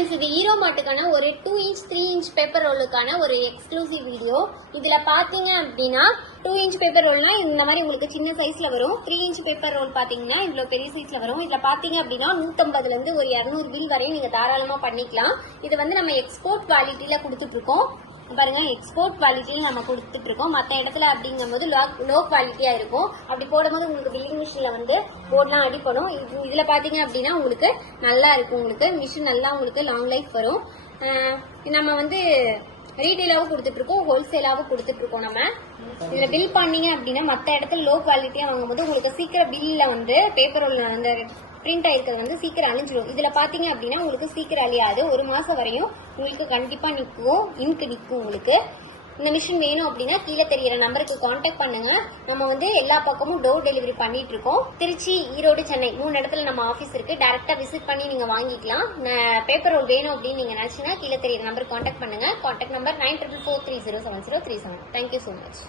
Friends, இது hero மாட்டுக்கான ஒரு 2 inch 3 inch paper ரோலுக்கான ஒரு எக்ஸ்க்ளூசிவ் வீடியோ. இதுல பாத்தீங்க அப்படின்னா 2 இன்ச் பேப்பர் ரோல்னா இந்த மாதிரி உங்களுக்கு சின்ன சைஸ்ல வரும். 3 இன்ச் பேப்பர் ரோல் பாத்தீங்கன்னா இவ்வளவு பெரிய சைஸ்ல வரும். இதுல பாத்தீங்க அப்படின்னா 150ல இருந்து ஒரு 200 பில் வரையும் நீங்க தாராளமா பண்ணிக்கலாம். இது வந்து நம்ம எக்ஸ்போர்ட் குவாலிட்டியில கொடுத்துட்டு இருக்கோம். பாருங்க, எக்ஸ்போர்ட் குவாலிட்டியும் நம்ம கொடுத்துட்டு இருக்கோம். மற்ற இடத்துல அப்படிங்கும் போது லோ குவாலிட்டியா இருக்கும். அப்படி போடும்போது உங்களுக்கு பில்லிங் மிஷின்ல வந்து போர்ட்லாம் அடிப்படும். இதுல பாத்தீங்க அப்படின்னா உங்களுக்கு நல்லா இருக்கும். உங்களுக்கு மிஷின் நல்லா உங்களுக்கு லாங் லைஃப் வரும். நம்ம வந்து ரீட்டைலாவும் கொடுத்துட்டு இருக்கோம், ஹோல்சேலாவும் கொடுத்துட்டு இருக்கோம். நம்ம இதுல பில் பண்ணீங்க அப்படின்னா மற்ற இடத்துல லோ குவாலிட்டியா வாங்கும்போது உங்களுக்கு சீக்கிரம் பில்ல வந்து பேப்பர் அந்த பிரிண்ட் ஆயிருக்கிறது வந்து சீக்கிரம் அழிஞ்சிடும். இதுல பாத்தீங்க அப்படின்னா உங்களுக்கு சீக்கிரம் அழியாது. 1 மாசம் வரையும் உங்களுக்கு கண்டிப்பா நிற்கும், இங்கு நிற்கும். உங்களுக்கு இந்த மிஷின் வேணும் அப்படின்னா கீழே தெரியிற நம்பருக்கு கான்டாக்ட் பண்ணுங்க. நம்ம வந்து எல்லா பக்கமும் டோர் டெலிவரி பண்ணிட்டு இருக்கோம். திருச்சி, ஈரோடு, சென்னை 3 இடத்துல நம்ம ஆஃபீஸ் இருக்கு. டைரக்டா விசிட் பண்ணி நீங்க வாங்கிக்கலாம். பேப்பர் ரோல் வேணும் அப்படின்னு நீங்க நினைச்சீங்கன்னா கீழே தெரியிற நம்பருக்கு கான்டாக்ட் பண்ணுங்க. Contact number 9443070337. Thank you so much.